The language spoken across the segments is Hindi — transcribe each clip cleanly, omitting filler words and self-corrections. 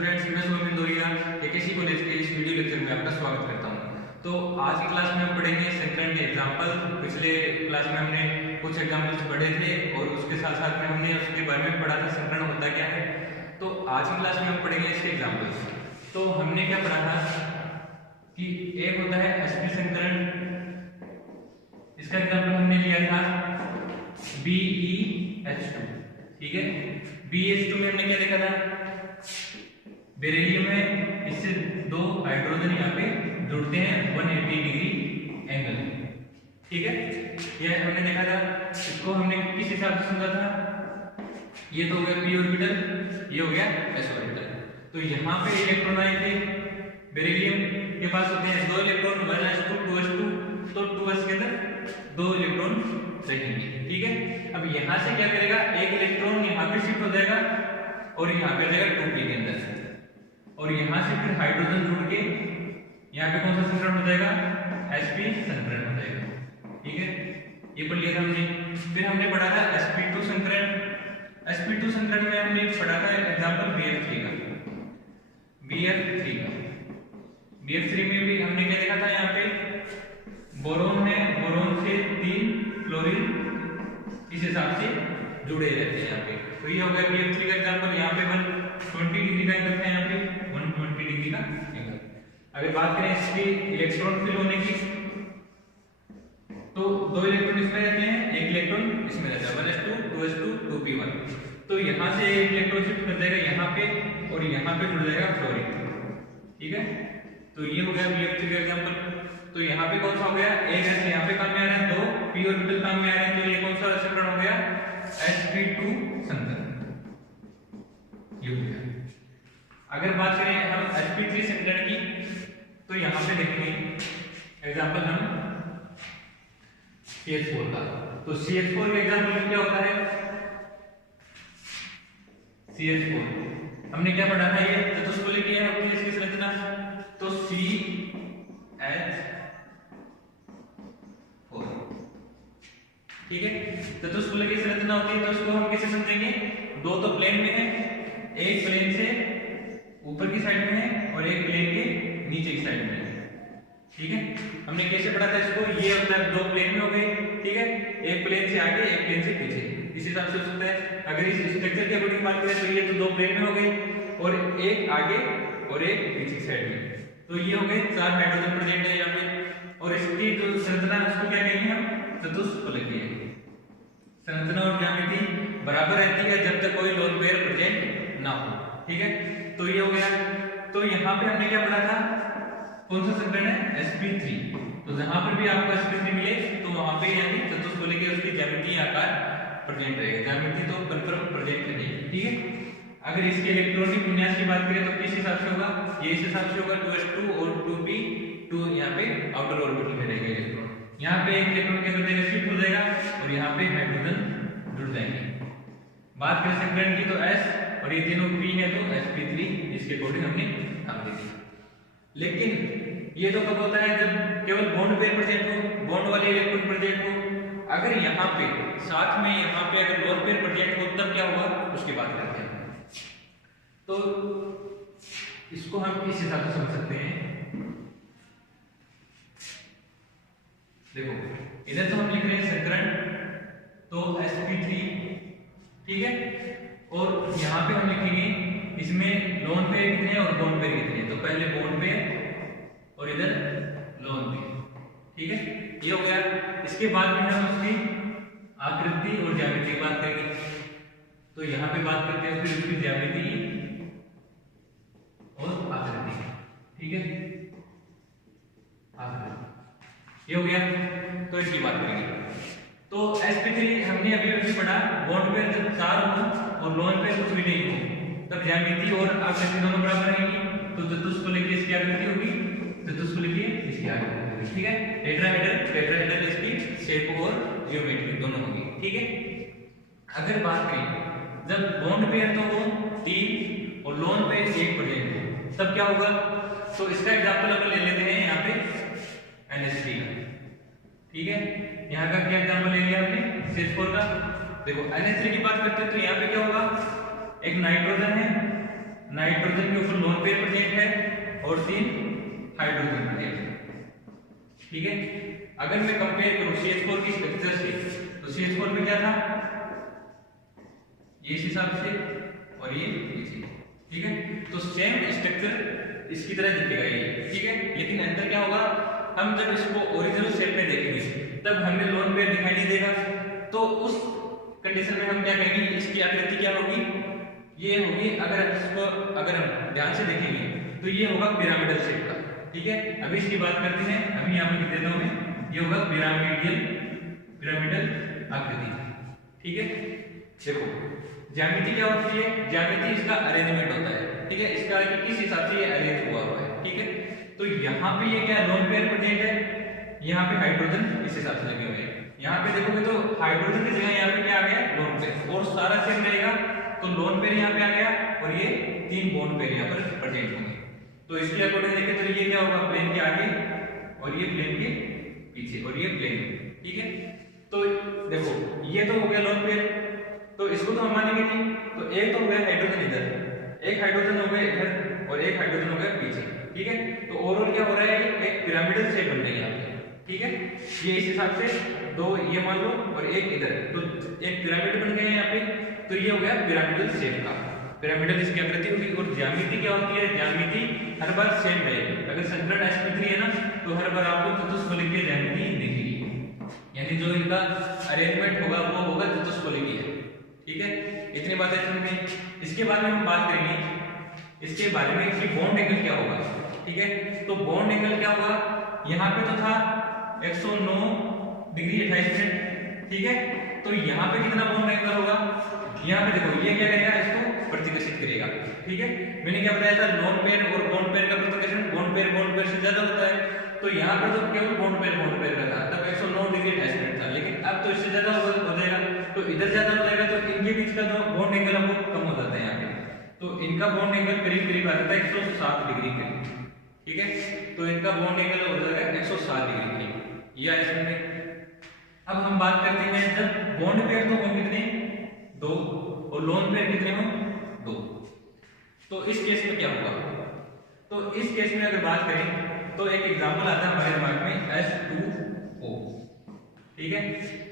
स्टूडेंट्स, मैं शुभम इंदौरिया केकेसी कॉलेज के इस वीडियो लेक्चर में आपका स्वागत करता हूं। तो आज की क्लास में हम पढ़ेंगे संकरण के एग्जांपल। पिछले क्लास में हमने कुछ एग्जांपल्स पढ़े थे और उसके साथ साथ में हमने उसके बारे में पढ़ा था संकरण होता क्या है। तो आज की क्लास में हम पढ़ेंगे इसके एग्जांपल्स। तो हमने क्या पढ़ा था कि एक होता है sp संकरण, इसका एग्जांपल हमने लिया था BeH2, ठीक है। BeH2 में हमने क्या देखा था, बेरिलियम में इससे दो हाइड्रोजन यहाँ पे जुड़ते हैं 180 डिग्री एंगल, ठीक है। यह हमने देखा था। इसको हमने किस हिसाब से समझा था, ये तो हो गया p ऑर्बिटल, ये हो गया s ऑर्बिटल। तो यहाँ पे इलेक्ट्रॉन आए थे, बेरिलियम के पास होते हैं दो इलेक्ट्रॉन 1s2 2s2, तो 2s के अंदर दो इलेक्ट्रॉन रहेंगे, ठीक है। अब यहाँ से क्या करेगा, एक इलेक्ट्रॉन यहाँ पे शिफ्ट हो जाएगा और यहाँ पे जाएगा 2p के अंदर, और यहाँ से फिर हाइड्रोजन जुड़ के यहाँ पे कौन सा संकरण हो जाएगा, sp संकरण हो जाएगा, ठीक है। ये पढ़ लिया था हमने। फिर हमने पढ़ा था sp2 संकरण। sp2 संकरण में हमने पढ़ा था एग्जांपल BF3 का। BF3 में भी हमने क्या देखा था, यहाँ पे बोरोन है, बोरोन से 3 फ्लोरीन इस हिसाब से जुड़े रहते हैं यहाँ पे। तो ये हो गया BF3 का एग्जांपल। यहाँ पे 120 डिग्री का एंगल है, यहाँ पे 120 डिग्री का एंगल। अगर बात करें इसकी इलेक्ट्रॉन फिल होने की, तो दो इलेक्ट्रॉन इसमें रहते हैं, एक इलेक्ट्रॉन इसमें रहता है 1s2 2s2 2p1। तो यहाँ से एक इलेक्ट्रॉन शिफ्ट कर जाएगा यहाँ पे और यहाँ पे जुड़ जाएगा फ्लोरीन, ठीक है। तो ये हो गया BF3 का एग्जांपल। तो यहाँ पे कौन सा हो गया, एक ऐसे यहाँ पे काम में आ रहा है, दो p ऑर्बिटल काम में आ रहे हैं, तो ये कौन सा संकरण हो गया, sp2 संकरण, ये हो गया। अगर बात करें हम sp3 संकरण की, तो यहाँ पे देखेंगे एग्जांपल हम CH4 का। तो CH4 के एग्जांपल में क्या होता है, CH4 हमने क्या पढ़ा था, ये चतुष्फलकीय है होती है इसकी संरचना। तो CH4, ठीक है, चतुष्फलकीय संरचना होती है। तो इसको हम कैसे समझेंगे, दो तो प्लेन में है, एक प्लेन से ऊपर की साइड में है और एक प्लेन के नीचे की साइड में है, ठीक है। हमने कैसे पढ़ा था इसको, ये होता है दो प्लेन में हो गए, ठीक है, एक प्लेन से आगे एक प्लेन से पीछे, इस हिसाब से हो सकता है। अगर इस स्ट्रक्चर के अकॉर्डिंग बात करें तो ये तो दो प्लेन में हो गए और एक आगे और एक पीछे की साइड में, तो ये हो गए 4 हाइड्रोजन प्रेजेंट है यहाँ पे। और इसकी जो संरचना उसको क्या कहेंगे हम, चतुष्फलकीय। संरचना और ज्यामिति बराबर रहती है जब तक कोई लोन पेयर प्रेजेंट ना हो, ठीक है। तो ये हो गया। तो यहाँ पे हमने क्या पढ़ा था, कौन सा संकरण है, sp3। तो जहां पर भी आपको sp3 मिले तो वहां पे यानी चतुष्फलकीय उसकी ज्यामितीय आकार प्रेजेंट रहेगा, ज्यामिति तो कंफर्म प्रेजेंट रहेगी, ठीक है। अगर इसके इलेक्ट्रॉनिक विन्यास की बात करें तो किस हिसाब से होगा, ये इस हिसाब से होगा 2s2 और 2p2 यहाँ पे आउटर ऑर्बिटल में रहेगा इलेक्ट्रॉन। यहाँ पे एक इलेक्ट्रॉन क्या कर देगा, शिफ्ट हो जाएगा और यहाँ पे हाइड्रोजन जुड़ जाएंगे। बात करें संकरण की तो s और ये तीनों p है तो sp3 इसके अकॉर्डिंग हमने नाम दे दिया। लेकिन ये तो कब होता है, जब केवल बॉन्ड पेयर प्रेजेंट हो, बॉन्ड वाले इलेक्ट्रॉन प्रेजेंट हो। अगर यहाँ पे साथ में यहाँ पे अगर लोन पेयर प्रेजेंट हो तब क्या होगा, उसकी बात करते हैं। तो इसको हम इस हिसाब से समझ सकते हैं, देखो इधर तो हम लिख रहे हैं संकरण, तो sp3, ठीक है। और यहाँ पे हम लिखेंगे इसमें लोन पेयर कितने हैं और बॉन्ड पेयर कितने हैं। तो पहले बॉन्ड पेयर और इधर लोन पेयर, ठीक है, ये हो गया। इसके बाद में हम उसकी आकृति और ज्यामिति की बात करेंगे। तो यहाँ पे बात करते हैं फिर उसकी ज्यामिति और आकृति, ठीक है, आकृति, ये हो गया। तो इसकी बात करेंगे। तो sp3 हमने अभी पढ़ा, बॉन्ड पेयर जब 4 हो और लोन पेयर कुछ भी नहीं हो तब ज्यामिति और आकृति दोनों बराबर रहेंगी। तो चतुष्फलकीय इसकी आकृति होगी, चतुष्फलकीय इसकी आकृति होगी, ठीक है। टेट्राहेड्रल इसकी शेप और ज्योमेट्री दोनों होगी, ठीक है। अगर बात करें जब बॉन्ड पेयर तो हो 3 और लोन पेयर 1 प्रेजेंट हो तब क्या होगा। तो इसका एग्जांपल अपन ले लेते हैं यहाँ पे NH3 का, ठीक है। यहाँ का क्या एग्जांपल ले लिया हमने CH4 का। देखो NH3 की बात करते हैं तो यहाँ पे क्या होगा, एक नाइट्रोजन है, नाइट्रोजन के ऊपर पेयर प्रेजेंट है और 3 हाइड्रोजन प्रेजेंट है। ठीक है, अगर मैं कंपेयर करूं CH4 की स्ट्रक्चर से, तो CH4 में क्या था, ये इस हिसाब से और ये इसी, ठीक है, तो सेम स्ट्रक्चर इसकी तरह दिखेगा ये, ठीक है, लेकिन अंदर क्या होगा, हम जब इसको ओरिजिनल शेप में देखेंगे तब हमें लोन पेयर दिखाई नहीं देगा, तो उस कंडीशन में हम क्या कहेंगे, इसकी आकृति क्या होगी, ये होगी, अगर हम ध्यान से देखेंगे तो ये होगा पिरामिडल शेप का। ठीक है, अभी इसकी बात करते हैं, अभी यहाँ पे लिख देता हूं मैं, ये होगा पिरामिडल आकृति। ठीक है, देखो ज्यामिति क्या होती है, ज्यामिति इसका अरेंजमेंट होता है। ठीक है, इसका किस हिसाब से ये अरेंज हुआ है। ठीक है, तो यहाँ पे ये क्या लोन पेयर प्रेजेंट है, यहाँ पे हाइड्रोजन इस हिसाब से लगे हुए हैं। यहाँ पे देखोगे तो हाइड्रोजन की जगह यहाँ पे क्या आ गया, लोन पेयर, और सारा सेम रहेगा, तो लोन पेयर यहाँ पे आ गया और ये 3 बॉन्ड पेयर यहाँ पर प्रेजेंट होंगे। तो इसके अकॉर्डिंग देखें तो ये क्या होगा, प्लेन के आगे और ये प्लेन के पीछे और ये प्लेन। ठीक है, तो देखो ये तो हो गया लोन पेयर, तो इसको तो हम मानेंगे नहीं, तो एक तो हो गया हाइड्रोजन इधर, एक हाइड्रोजन हो गया इधर और एक हाइड्रोजन हो गया पीछे। ठीक है, तो ओवरऑल क्या हो रहा है, एक पिरामिडल शेप बन रही है यहाँ पे। ठीक है, ये इस हिसाब से 2 ये मान लो और एक इधर, तो एक पिरामिड बन गया यहाँ पे, तो ये हो गया पिरामिडल शेप का, पिरामिडल इसकी आकृति होगी। और ज्यामिति क्या होती है, ज्यामिति हर बार सेम रहेगी। अगर संकरण sp3 है ना, तो हर बार आपको चतुष्फलकीय ज्यामिति दिखेगी, यानी जो इनका अरेंजमेंट होगा वो होगा चतुष्फलकीय। ठीक है, इतनी बातें समझ में। इसके बाद में हम बात करेंगे इसके बारे में कि बॉन्ड एंगल क्या होगा। ठीक है, तो बॉन्ड एंगल क्या होगा, यहाँ पे तो था 109 डिग्री 28 मिनट। ठीक है, तो यहाँ पे कितना बॉन्ड एंगल होगा, यहाँ पे देखो ये क्या करेगा, इसको प्रतिकर्षित करेगा। ठीक है, मैंने क्या बताया था, लोन पेयर और बॉन्ड पेयर का प्रतिकर्षण बॉन्ड पेयर से ज्यादा होता है, तो यहाँ पे तो केवल बॉन्ड पेयर का था, तब 109 डिग्री 28 मिनट था, लेकिन अब तो इससे ज्यादा हो जाएगा, तो इधर ज्यादा हो जाएगा, तो इनके बीच का जो बॉन्ड एंगल है वो कम हो जाता है यहाँ पे, तो इनका बॉन्ड एंगल करीब आ जाता है 107 डिग्री के। ठीक है, तो इनका बॉन्ड एंगल हो जाएगा 107 डिग्री के, ये आया समझ। अब हम बात करते हैं जब बॉन्ड पेयर तो हो कितने, 2 और लोन पेयर कितने हो, 2, तो इस केस में क्या होगा, तो इस केस में अगर बात करें तो एक एग्जांपल आता है हमारे दिमाग में H2O। ठीक है,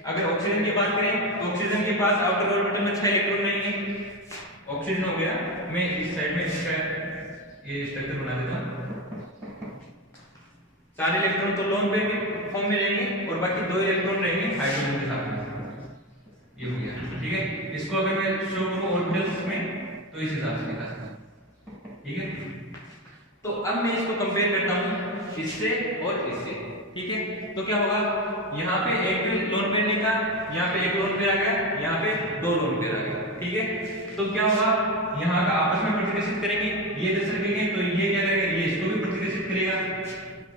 अगर ऑक्सीजन की बात करें तो ऑक्सीजन के पास आउटर ऑर्बिटल में 6 इलेक्ट्रॉन रहेंगे, ऑक्सीजन हो गया, मैं इस साइड में इसका ये स्ट्रक्चर बना देता हूं, 4 इलेक्ट्रॉन तो लोन पेयर के फॉर्म में रहेंगे और बाकी 2 इलेक्ट्रॉन रहेंगे हाइड्रोजन के साथ में, ये हो गया। ठीक है, इसको अगर मैं शो करूं ऑर्बिटल्स में तो इस हिसाब से लिखा है। ठीक है, तो अब मैं इसको कंपेयर करता हूं इससे और इससे। ठीक है, तो क्या होगा, यहाँ पे एक भी लोन पेयर नहीं था, यहाँ पे एक लोन पेयर आ गया, यहाँ पे 2 लोन पेयर आ गया। ठीक है, तो क्या होगा, यहाँ का आपस में प्रतिकर्षित करेंगे, ये इधर से रखेंगे तो ये क्या करेगा, ये इसको भी प्रतिकर्षित करेगा।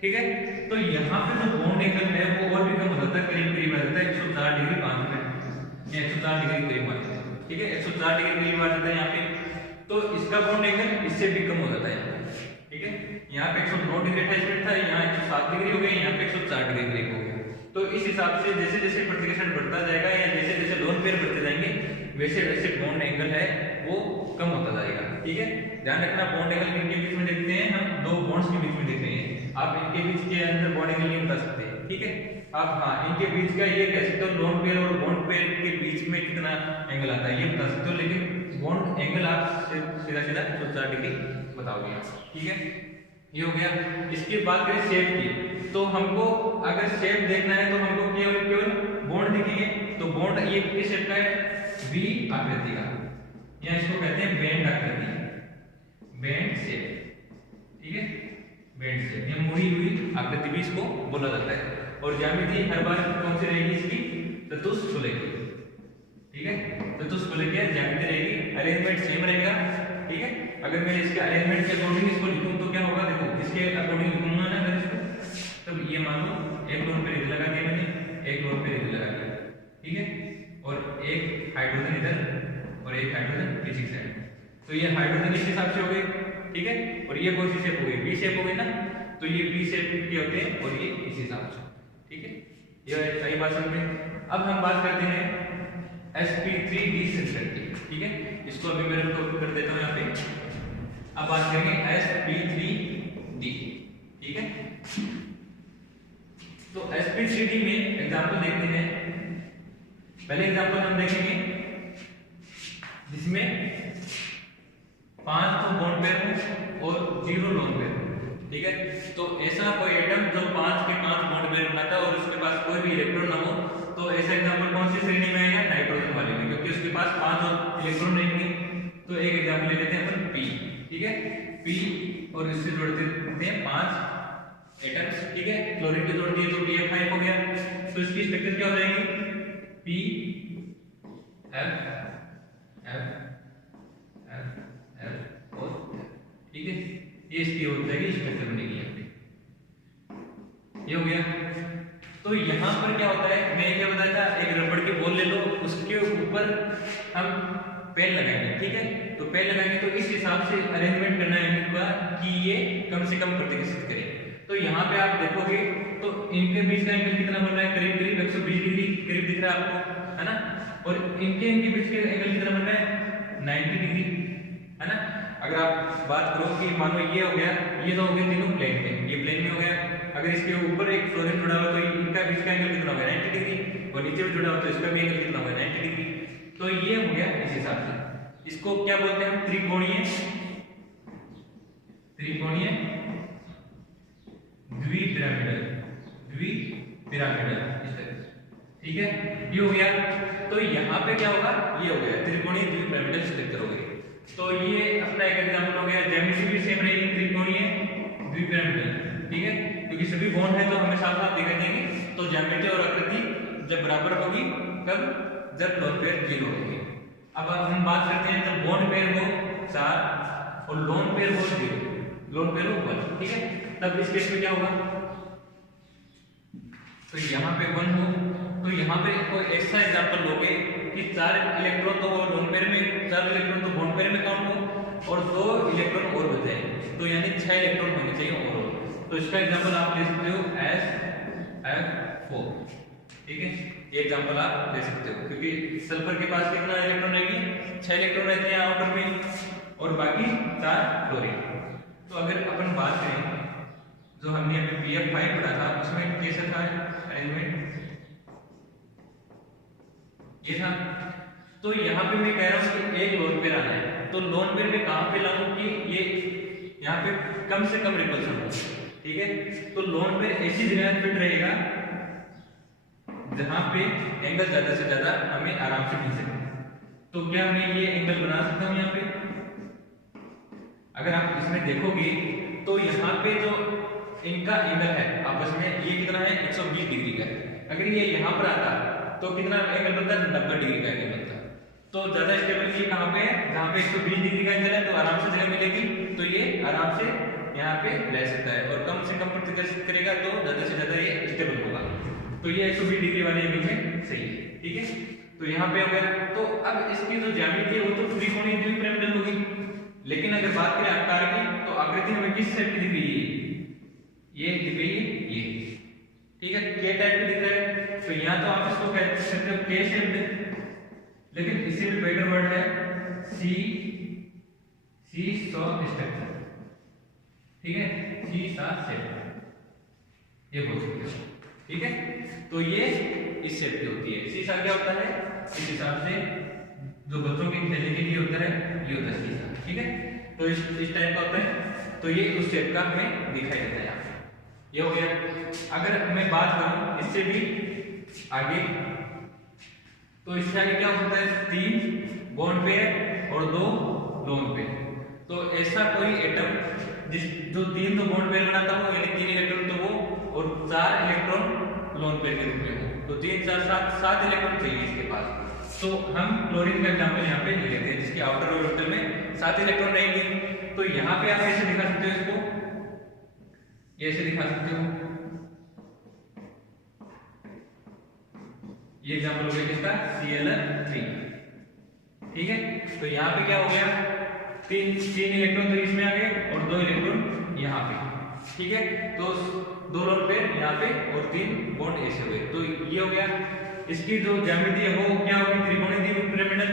ठीक है, तो यहाँ पे जो बॉन्ड एंगल है वो और भी कम हो जाता है, करीब आ जाता है 104 डिग्री 5 मिनट या 104 डिग्री करीब आ जाता है। ठीक है, 104 डिग्री करीब आ जाता है यहाँ पे, तो इसका बॉन्ड एंगल इससे भी कम हो जाता है। ठीक है, यहाँ पे 109 डिग्री 28 मिनट था, यहाँ 107 डिग्री हो गई, यहाँ पे 104 डिग्री करीब हो गया। तो इस हिसाब से जैसे जैसे प्रतिकर्षण बढ़ता जाएगा या जैसे जैसे लोन पेयर बढ़ते जाएंगे वैसे वैसे बॉन्ड एंगल है वो कम होता जाएगा। ठीक है, ध्यान रखना, बॉन्ड एंगल किनके बीच में देखते हैं हम, 2 बॉन्ड्स के बीच में देख रहे हैं, आप इनके बीच के अंदर बॉन्ड एंगल नहीं बता सकते। ठीक है, आप हाँ इनके बीच का ये कह सकते हो, लोन पेयर और बॉन्ड पेयर के बीच में कितना एंगल आता है ये बता सकते हो, लेकिन बॉन्ड एंगल आप सीधा 104 डिग्री बताओगे। ठीक है, ये हो गया। इसके बाद करें शेप की, तो हमको अगर शेप देखना है तो हमको केवल बॉन्ड दिखेंगे, तो बॉन्ड ये किस शेप का है, V आकृति का, या इसको कहते हैं बैंड आकृति, बैंड शेप। ठीक है, बैंड शेप या मुड़ी हुई आकृति भी इसको बोला जाता है। और ज्यामिति हर बार कौन सी रहेगी इसकी, चतुष्फलकीय। ठीक है, चतुष्फलकीय ज्यामिति रहेगी, अरेंजमेंट सेम रहेगा। ठीक है, अगर मैं इसके अरेंजमेंट के अकॉर्डिंग इसको लिखूं तो क्या होगा, देखो इसके अकॉर्डिंग लिखूंगा ना अगर इसको, तब ये मान लो एक लोन पेयर इधर लगा दिया मैंने, एक लोन पेयर इधर लगा दिया। ठीक है, और एक हाइड्रोजन इधर और एक हाइड्रोजन पीछे साइड, तो ये हाइड्रोजन इस हिसाब से हो गए। ठीक है, और ये कौन सी शेप हो गई, V शेप हो गई ना, तो ये V शेप के होते हैं और ये इस हिसाब से। ठीक है, ये सही बात समझ में। अब हम बात करते हैं sp3 की। ठीक है, इसको अभी मैं कॉपी कर देता हूं यहाँ पे। अब बात करेंगे एसटीडी में एग्जांपल देखते हैं। पहले एग्जांपल हम देखेंगे जिसमें 5 तो बॉन्ड पेयर हो और 0 लोन पेयर हो, ठीक है। तो ऐसा कोई एटम जो 5 के 5 बॉन्ड पेयर बनाता है और उसके पास कोई भी इलेक्ट्रॉन ना हो, तो ऐसा एग्जांपल कौन सी श्रेणी में आएगा? नाइट्रोजन वाले में, क्योंकि उसके पास 5 इलेक्ट्रॉन रहेंगे। तो एक एग्जांपल ले लेते हैं अपन पी, ठीक है। पी और इससे जोड़ देते हैं 5 एटम्स, ठीक है। क्लोरीन के जोड़ दिए तो PF5 हो गया। तो इसकी स्ट्रक्चर क्या हो जाएगी? P F F F F और, ठीक है। ये इसकी हो जाएगी स्ट्रक्चर बनेगी यहाँ पे, ये हो गया। तो यहाँ पर क्या होता है, मैं क्या बताया था, एक रबड़ की बॉल ले लो, उसके ऊपर हम पेन लगाएंगे, ठीक है। तो पेन लगाएंगे तो इस हिसाब से अरेंजमेंट करना है इनका कि ये कम से कम प्रतिष्ठित करे। तो यहाँ पे आप देखोगे तो इनके बीच का एंगल कितना बन रहा है? करीब करीब 120 डिग्री करीब दिख रहा है आपको, है ना। और इनके बीच के एंगल कितना बन रहा है? 90 डिग्री, है ना। अगर आप बात करो कि मान लो ये हो गया, ये तो हो गए तीनों प्लेन में, ये प्लेन में हो गया। अगर इसके ऊपर एक फ्लोरीन जुड़ा हुआ तो इनका बीच का एंगल कितना होगा? 90 डिग्री। और नीचे भी जुड़ा हुआ तो इसका भी एंगल कितना होगा? 90 डिग्री। तो ये हो गया इस हिसाब से। इसको क्या बोलते हैं? त्रिकोणीय द्विपिरामिडल, ठीक है। ये हो गया। तो यहाँ पे क्या होगा? ये हो गया त्रिकोणीय द्विपिरामिडल स्ट्रक्चर हो गई। तो ये अपना एक एग्जांपल हो गया। ज्यामिति भी सेम रहेगी, त्रिकोणीय द्विपिरामिडल, ठीक है। क्योंकि सभी बॉन्ड है तो हमें साथ साथ दिखाई देंगे। तो ज्यामिति और आकृति जब बराबर होगी कब? जब लोन पेयर 0 होगी। अब हम बात करते हैं जब बॉन्ड पेयर हो 4 और लोन पेयर हो 0, लोन पेयर हो 1, ठीक है। तब इस केस में क्या होगा? तो यहाँ पे 1 हो, तो यहाँ पे कोई ऐसा एग्जांपल लोगे कि 4 इलेक्ट्रॉन तो लोन पेयर में, 4 इलेक्ट्रॉन तो बॉन्ड पेयर में काउंट हो और 2 इलेक्ट्रॉन और बच जाए, तो यानी 6 इलेक्ट्रॉन होने चाहिए ओवरऑल। तो इसका एग्जांपल आप ले सकते हो SF4, ठीक है। ये एग्जांपल आप ले सकते हो क्योंकि सल्फर के पास कितना इलेक्ट्रॉन रहेंगे? 6 इलेक्ट्रॉन रहते हैं आउटर में और बाकी 4 क्लोरीन। तो अगर अपन बात करें जो हमने अभी PF5 पढ़ा था उसमें कैसा था अरेंजमेंट? ये था। तो यहाँ पे मैं कह रहा हूँ कि एक लोन पेयर आना है, तो लोन पेयर में कहाँ पे लाऊं कि ये यहाँ पे कम से कम रिपल्सन हो, ठीक है। तो लोन पेयर ऐसी जगह फिट रहेगा जहां पे एंगल ज्यादा से ज्यादा हमें आराम से मिल सके। तो क्या मैं ये एंगल बना सकता हूं यहाँ पे? अगर आप इसमें देखोगे तो यहाँ पे जो इनका एंगल है आपस में, ये कितना है? 120 डिग्री का। अगर ये यहाँ पर आता तो कितना एंगल बनता? 90 डिग्री का एंगल बनता। तो ज्यादा स्टेबल ये कहाँ पे है? जहाँ पे 120 डिग्री का एंगल है, तो आराम से जगह मिलेगी, तो ये आराम से यहाँ पे रह सकता है। और कम से कम प्रतिकर्षित करेगा तो ज्यादा से ज्यादा ये स्टेबल होगा। तो ये 120 डिग्री वाले एंगल में सही है, ठीक है। तो यहाँ पे हो गया। तो अब इसकी जो ज्यामिति है वो तो त्रिकोणीय द्विपिरामिडल होगी, लेकिन अगर बात करें आकार की तो आकृति हमें किस शेप की दिख रही है? ये दिख रही है, ये, ठीक है। के टाइप की दिख रहा है, तो यहाँ तो आप इसको कह सकते हो के शेप, लेकिन इससे भी बेटर वर्ड है सी सॉ स्ट्रक्चर, ठीक है। सी सा शेप, ये बोल सकते हो, ठीक है। तो ये इस शेप की होती है। सीसा क्या होता है? इस हिसाब से जो बच्चों के खेलने के लिए होता है ये होता है सीसा, ठीक है। तो इस टाइप का होता है, तो ये उस शेप का हमें दिखाई देता है। ये हो गया। अगर मैं बात करूं इससे भी आगे, तो इससे आगे क्या हो सकता है? 3 बॉन्ड पेयर और 2 लोन पेयर। तो ऐसा कोई एटम जो 3 तो बॉन्ड पेयर बनाता हो, यानी 3 इलेक्ट्रॉन तो वो और 4 इलेक्ट्रॉन लोन पेयर के रूप में हो, तो 3 4 7 इलेक्ट्रॉन चाहिए इसके पास। तो हम क्लोरीन का एग्जांपल यहाँ पे ले लेते हैं जिसके आउटर ऑर्बिटल में 7 इलेक्ट्रॉन रहेंगे। तो यहाँ पे आप ऐसे दिखा सकते हो इसको, ऐसे दिखा सकते हो। ये एग्जांपल हो गया किसका? Cl3, ठीक है। तो यहाँ पे क्या हो गया? 3 इलेक्ट्रॉन तो इसमें आ गए और 2 इलेक्ट्रॉन यहाँ पे, ठीक है। तो 2 लोन पेयर यहाँ पे और 3 बॉन्ड ऐसे हुए। तो ये हो गया। इसकी जो ज्यामिति है वो क्या होगी? त्रिकोणीय द्विपिरामिडल।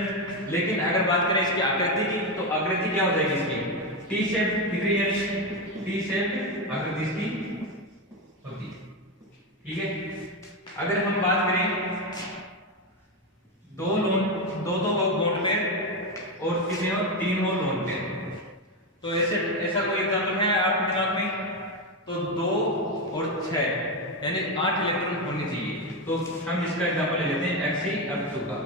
लेकिन अगर बात करें इसकी आकृति की, तो आकृति क्या हो जाएगी इसकी? टी शेप दिख रही है, टी शेप आकृति इसकी होती है, ठीक है। अगर हम बात करें दो तो हो बॉन्ड पेयर और कितने हो 3 हो लोन पेयर, तो ऐसा कोई एग्जांपल है आपके दिमाग में? तो 2 और 6 यानी 8 इलेक्ट्रॉन होने चाहिए। तो हम इसका एग्जांपल ले लेते हैं XeF2 का,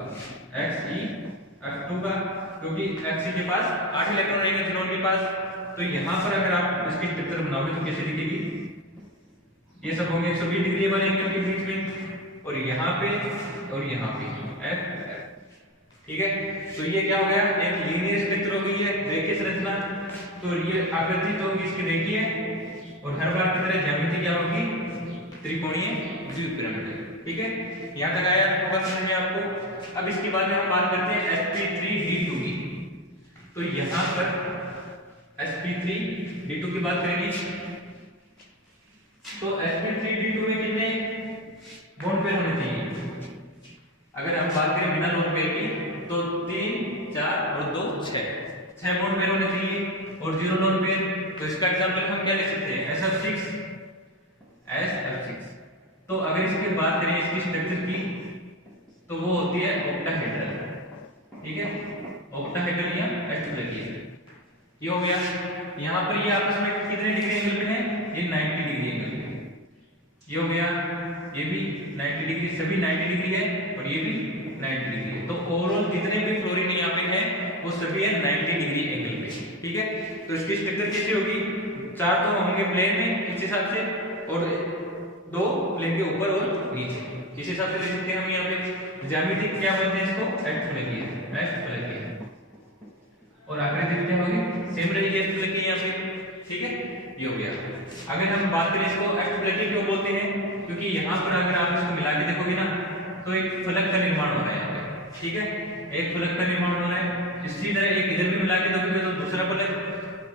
XeF2 का, क्योंकि Xe के पास 8 इलेक्ट्रॉन रहेंगे जिनोन के पास। तो यहाँ पर अगर आप इसकी स्ट्रक्चर बनाओगे तो कैसे दिखेगी? ये सब होंगे 120 डिग्री बनेंगे उनके बीच में, और यहाँ पे और यहाँ पे F, ठीक है। तो ये क्या हो गया? एक लीनियर स्ट्रक्चर हो गई है, रेखीय संरचना। तो ये आकृति तो होगी इसकी रेखीय, और हर बार की तरह ज्यामिति क्या होगी? त्रिकोणीय द्विपिरामिड, ठीक है। यहाँ तक आया होगा समझ में आपको। अब इसके बाद में हम बात करते हैं sp3d2 की। तो यहाँ पर sp3d2 की बात करेंगे, तो sp3d2 में कितने बॉन्ड पेयर होने चाहिए? अगर हम बात करें बिना लोन पेयर की तो 3, 4 और 2 6 बॉन्ड पेयर होने चाहिए, और 0 लोन पेयर। तो इसका एग्जांपल हम क्या ले सकते हैं? SF6। तो अगर इसकी बात करें इसकी स्ट्रक्चर की, तो वो होती है ऑक्टाहेड्रल, ठीक है, ऑक्टाहेड्रल या अष्टफलकीय। ये हो गया। यहाँ पर ये आपस में कितने डिग्री एंगल पे है? ये 90 डिग्री एंगल पे। ये हो गया, ये भी 90 डिग्री, सभी 90 डिग्री है, और ये भी 90 डिग्री है। तो ओवरऑल जितने भी फ्लोरीन यहाँ पे है वो सभी है 90 डिग्री एंगल पे, ठीक है। तो इसकी स्ट्रक्चर कैसी होगी? 4 तो होंगे प्लेन में इस हिसाब से, और 2 प्लेन के ऊपर और नीचे, इस हिसाब से लिख सकते हैं हम यहाँ पे। ज्यामिति क्या बोलते हैं इसको? अष्टफलकीय। और आकृति क्या होगी? सेम रहेगी अष्टफलकीय यहाँ पे, ठीक है। ये हो गया। अगर हम बात करें इसको अष्टफलकीय क्यों बोलते हैं? क्योंकि यहाँ पर अगर आप इसको मिला के देखोगे ना तो एक फलक का निर्माण हो रहा है यहाँ पे, ठीक है, एक फलक का निर्माण हो रहा है। इसी तरह एक इधर भी मिला के देखोगे तो दूसरा फलक,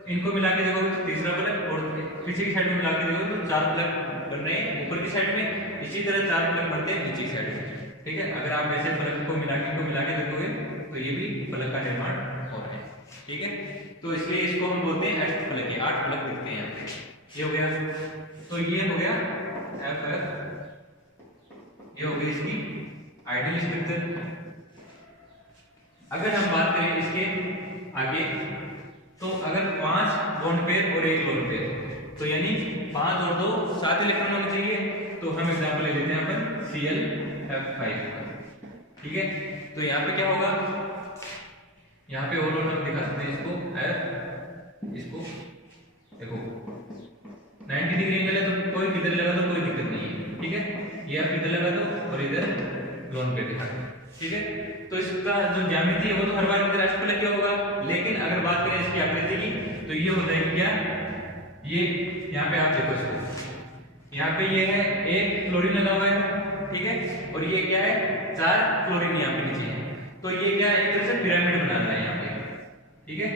इनको मिला के देखोगे तो तीसरा फलक, और पीछे की साइड में मिला के देखोगे तो 4 फलक बन रहे हैं ऊपर की साइड में। इसी तरह 4 फलक बनते हैं नीचे की साइड में, ठीक है। अगर आप ऐसे फलक को मिला के देखोगे तो ये भी फलक का निर्माण हो रहा है, ठीक है। तो इसलिए इसको हम बोलते हैं अष्टफलकीय, 8 फलक दिखते हैं यहाँ पे। ये हो गया। तो ये हो गया FF, ये हो गई इसकी आइडियल स्ट्रक्चर। अगर हम बात करें इसके आगे, तो अगर 5 बॉन्ड पेयर और 1 लोन पेयर, तो यानी 5 और 2 7 इलेक्ट्रॉन होने चाहिए। तो हम एग्जांपल ले लेते हैं यहाँ पर ClF5 का, ठीक है। तो यहाँ पे क्या होगा? यहाँ पे और हम दिखा सकते हैं इसको देखो 90 डिग्री एंगल है, तो कोई किधर लगा दो कोई दिक्कत नहीं है, ठीक है। ये आप इधर लगा दो और इधर लोन पे दिखा दो, ठीक है। तो इसका जो ज्यामिति है वो तो हर बार इधर अष्टफलकीय होगा, लेकिन अगर बात करें इसकी आकृति की तो ये हो जाएगी क्या? ये यहाँ पे आप देखो इसको, यहाँ पे ये है 1 फ्लोरीन लगा हुआ है, ठीक है, और ये क्या है? 4 फ्लोरीन यहाँ पे नीचे है। तो ये क्या है? एक तरह से पिरामिड बना रहा है यहाँ पे, ठीक है।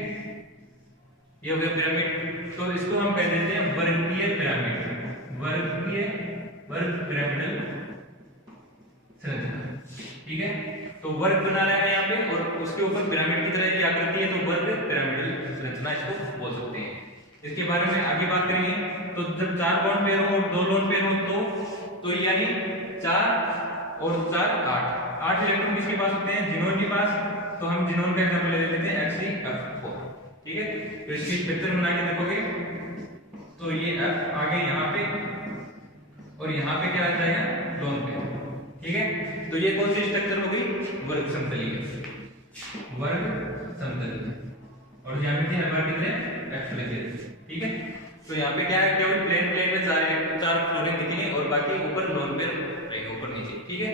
ये हो गया पिरामिड। तो इसको हम कह देते हैं वर्गीय पिरामिड, वर्ग पिरामिडल संरचना, ठीक है। तो वर्ग बना रहा है यहाँ पे, और उसके ऊपर पिरामिड की तरह की आकृति है, तो वर्ग पिरामिडल संरचना इसको बोल सकते हैं। इसके बारे में आगे बात करेंगे। तो जब 4 बॉन्ड पेयर हो, 2 लोन पेयर हो, तो यानी 4 और 4 8 इलेक्ट्रॉन किसके पास होते हैं? जिनोन के पास। तो हम जिनोन का एग्जांपल ले लेते हैं XeF4, ठीक है। तो इसकी स्ट्रक्चर बना के देखोगे तो ये F आगे यहाँ पे, और यहाँ पे क्या आ जाएगा? लोन पेयर, ठीक है। तो ये कौन सी स्ट्रक्चर हो गई? वर्ग समतलीय, और ज्यामिति हर बार कितने? अष्टफलकीय, ठीक है। तो यहाँ पे क्या है? केवल प्लेन में 4 फ्लोरीन दिखेंगे और बाकी ऊपर लोन पेयर रहेगा, ऊपर नीचे, ठीक है।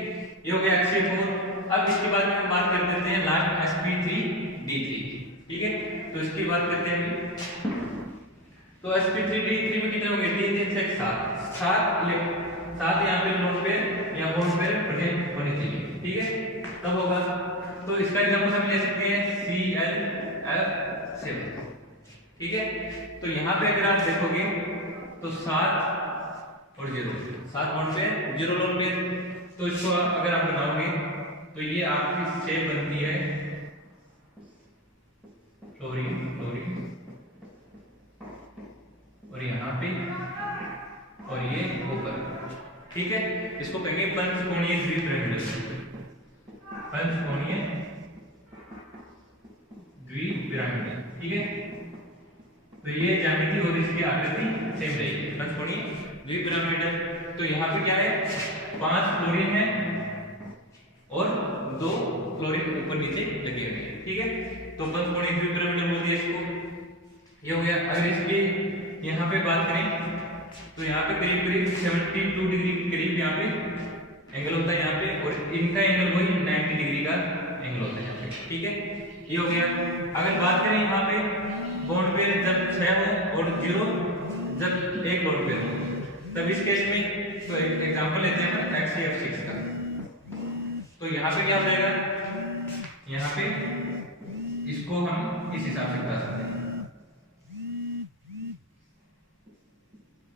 ये हो गया Xe4। अब इसके बाद हम बात कर लेते हैं लास्ट sp3d3, ठीक है। तो इसकी बात करते हैं। तो sp3d3 में कितने होंगे? 3 3 6 7 यहाँ पे लोन पेयर या बॉन्ड पेयर प्रेजेंट होने चाहिए, ठीक है, तब होगा। तो इसका एग्जांपल हम ले सकते हैं ClF7, ठीक है। तो यहाँ पे अगर आप देखोगे तो 7 और 0, 7 बॉन्ड पेयर 0 लोन पेयर। तो इसको अगर आप बनाओगे तो ये आपकी शेप बनती है फ्लोरीन, और यहाँ पे, और ये ऊपर, ठीक है, इसको कहेंगे पंचकोणीय द्विपिरामिडल, पंचकोणीय द्विपिरामिडल। ठीक है, तो ये ज्यामिति और इसकी आकृति सेम रहेगी, पंचकोणीय द्विपिरामिडल। तो यहाँ पे क्या है, 5 फ्लोरीन है और 2 फ्लोरीन ऊपर नीचे लगे हुए हैं। ठीक है, तो पंचकोणीय द्विपिरामिडल बोलते हैं इसको। ये हो गया। अगर इसकी यहाँ पे बात करें तो यहाँ पे करीब करीब 72 डिग्री के करीब यहाँ पे एंगल होता है यहाँ पे, और इनका एंगल वही 90 डिग्री का एंगल होता है यहाँ पे। ठीक है, ये हो गया। अगर बात करें यहाँ पे बॉन्ड पेयर जब 6 हो और 0 जब एक बॉन्ड पेयर हो, तब इस केस में तो एक एग्जांपल लेते हैं अपन HCF6 का। तो यहाँ पे क्या हो जाएगा, यहाँ पे इसको हम इस हिसाब से बता सकते हैं,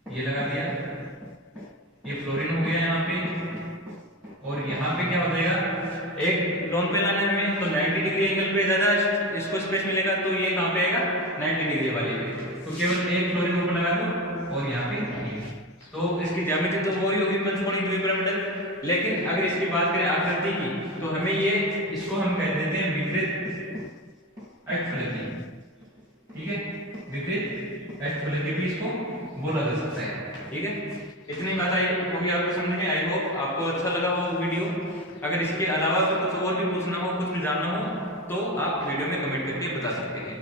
ये लगा दिया, ये फ्लोरीन हो गया यहाँ पे, और यहाँ पे क्या हो जाएगा, एक लोन पे लाने में तो 90 डिग्री एंगल पे ज्यादा इसको स्पेस मिलेगा, तो ये कहाँ पे आएगा 90 डिग्री वाले पे, तो केवल एक फ्लोरीन ऊपर लगा दो और यहाँ पे तो इसकी ज्यामिति तो वो ही होगी पंचकोणीय द्विपिरामिडल। लेकिन अगर इसकी बात करें आकृति की, तो हमें ये इसको हम कह देते हैं विकृत अष्टफलकी। ठीक है, विकृत अष्टफलकी भी इसको बोला जा सकता है। ठीक है, इतनी बात आई होगी आपको समझ में। आई होप आपको अच्छा लगा वो वीडियो। अगर इसके अलावा कुछ और भी पूछना हो, कुछ भी जानना हो, तो आप वीडियो में कमेंट करके बता सकते हैं।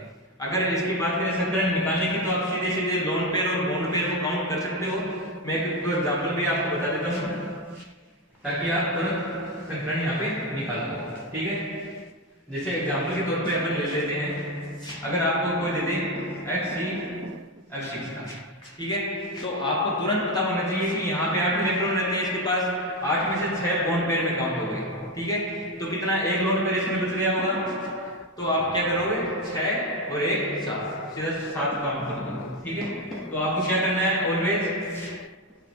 अगर इसकी बात करें संकलन निकालने की, तो आप सीधे सीधे लोन पेयर और बॉन्ड पेयर को काउंट कर सकते हो। मैं एक एग्जांपल भी आपको बता देता हूँ ताकि आप तुरंत संकलन यहाँ पे निकाल पाओ। ठीक है, जैसे एग्जांपल के तौर पे अपन ले लेते हैं, अगर आपको कोई दे दे HCF6 का, ठीक है, तो आपको तुरंत पता होना चाहिए कि यहाँ पे 8 इलेक्ट्रॉन रहते हैं इसके पास, 8 में से 6 बॉन्ड पेयर में काउंट हो गए। ठीक है, तो कितना, एक लोन पेयर इसमें बच गया होगा, तो आप क्या करोगे, 6 और 1 7, सीधा 7 काउंट कर दो। ठीक है, तो आपको क्या करना है, always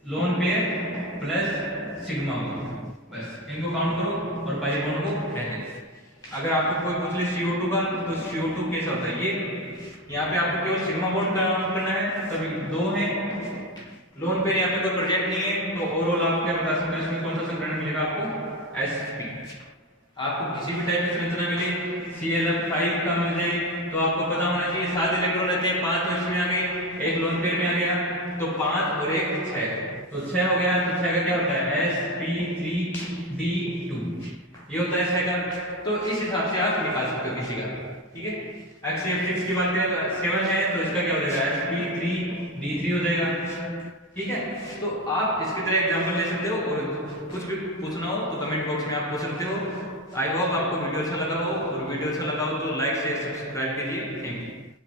lone pair plus sigma, बस इनको काउंट करो और पाई बॉन्ड को रहने दो। अगर आपको कोई पूछ ले CO2 का, तो CO2 कैसा होता है, ये यहाँ पे आपको केवल सिग्मा बॉन्ड काउंट करना है, तभी 2 है लोन पेयर, यहाँ पे कोई प्रोजेक्ट नहीं है, तो ओवरऑल आप क्या बता सकते हो इसमें कौन सा संकरण मिलेगा आपको, sp। आपको किसी भी टाइप की संरचना मिले, ClF5 का मिल जाए, तो आपको पता होना चाहिए 7 इलेक्ट्रॉन रहते हैं, 5 तो इसमें आ गए, एक लोन पेयर में आ गया, तो 5 और 1 6, तो 6 हो गया। तो 6 का क्या होता है, sp3d2, ये होता है 6 का। तो इस हिसाब से आप निकाल सकते हो किसी का। ठीक है, HCF6 की बात करें तो 7 है, तो इसका क्या हो जाएगा, sp3d3 हो जाएगा। ठीक है, तो आप इसकी तरह एग्जांपल ले सकते हो, और कुछ भी पूछना हो तो कमेंट बॉक्स में आप पूछ सकते हो। आई होप आपको वीडियो अच्छा लगा हो, और वीडियो अच्छा लगा हो तो लाइक शेयर सब्सक्राइब कीजिए। Thank you.